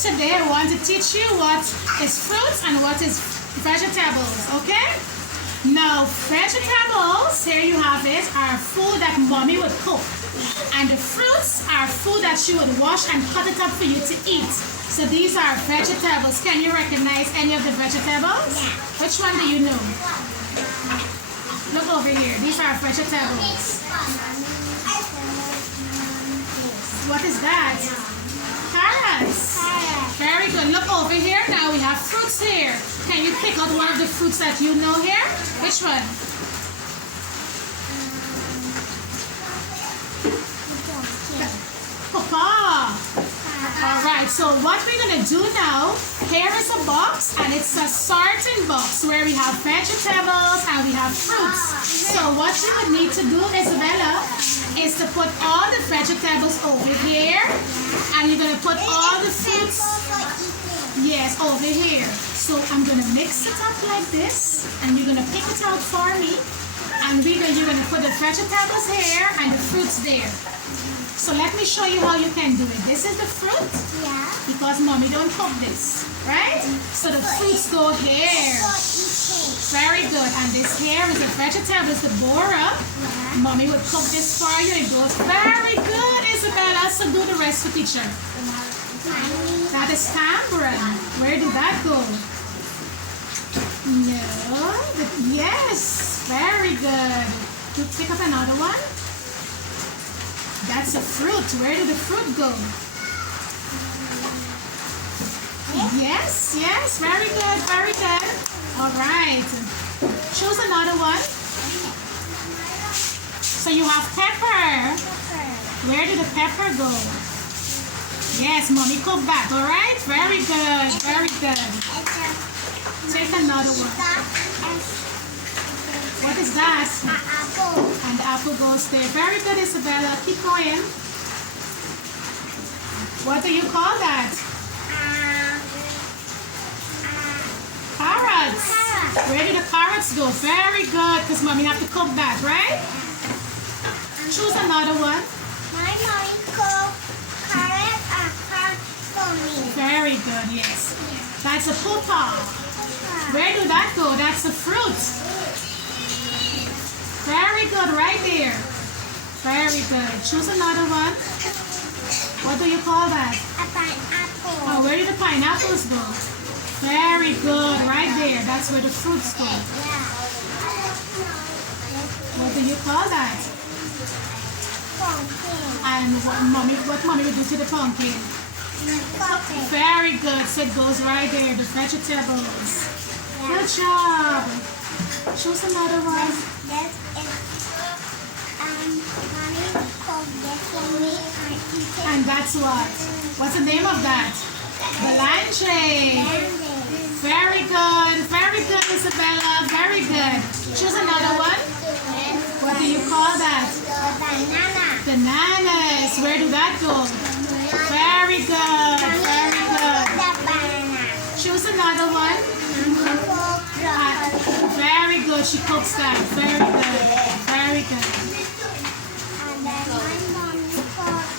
Today I want to teach you what is fruits and what is vegetables, okay? Now, vegetables, here you have it, are food that mommy would cook. And the fruits are food that she would wash and cut it up for you to eat. So these are vegetables. Can you recognize any of the vegetables? Yeah. Which one do you know? Look over here. These are vegetables. What is that? Carrots. Very good. Look over here. Now we have fruits here. Can you pick out one of the fruits that you know here? Which one? Pawpaw. Alright, so what we're going to do now, here is a box and it's a sorting box where we have vegetables and we have fruits. So what you would need to do, Isabella, is to put all the vegetables over here and you're going to put all the fruits, yes, over here. So I'm going to mix it up like this and you're going to pick it out for me and you're going to put the vegetables here and the fruits there. So let me show you how you can do it. This is the fruit. Yeah. Because mommy don't cook this, right? So the fruits go here. Very good. And this here is the vegetables, the bora. Yeah. Mommy would cook this for you. It goes very good, Isabella. So do the rest for teacher. That is tamarind. Where did that go? No. Yes. Very good. You pick up another one. That's a fruit. Where did the fruit go? Yes, yes. Very good, very good. All right. Choose another one. So you have pepper. Where did the pepper go? Yes, mommy cooked that. All right. Very good, very good. Take another one. What is that? Apple. And the apple goes there. Very good, Isabella. Keep going. What do you call that? Carrots. Where do the carrots go? Very good, because mommy have to cook that, right? Choose another one. My mommy cooked carrot and carrot for me. Very good, yes. That's a pawpaw. Where do that go? That's a fruit. Very good, right there. Very good. Choose another one. What do you call that? A pineapple. Oh, where do the pineapples go? Very good, right there. That's where the fruits go. Yeah. What do you call that? Pumpkin. And what mommy would do to the pumpkin? Coffee. Very good. So it goes right there, the vegetables. Yeah. Good job. Choose another one. This is mommy cooked this for me and eat it. And that's what? What's the name of that? Belange. Very good, Isabella. Very good. Choose another one. What do you call that? Banana. Bananas. Where do that go? Very good, very good. The banana. Choose another one. Very good. She cooks that. Very good. Very good. And then my mommy cooked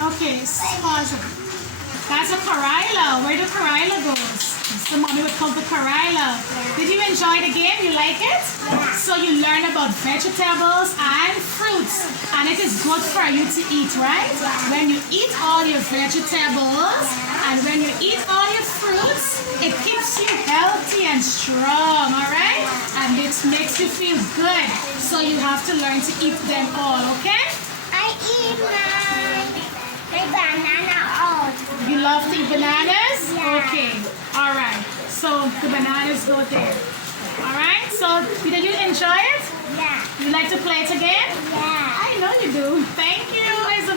Okay, pause it. That's a Karila. Where the Karila goes? So mommy would cook the Karila. Did you enjoy the game? You like it? Yeah. So you learn about vegetables and fruits. And it is good for you to eat, right? When you eat all your vegetables and when you eat all your fruits, it keeps you healthy and strong, alright? And it makes you feel good. So you have to learn to eat them all, okay? I eat my banana out. You love to eat bananas? Yeah. Okay. Alright. So the bananas go there. Alright? So did you enjoy it? Yeah. You like to play it again? Yeah. I know you do. Thank you.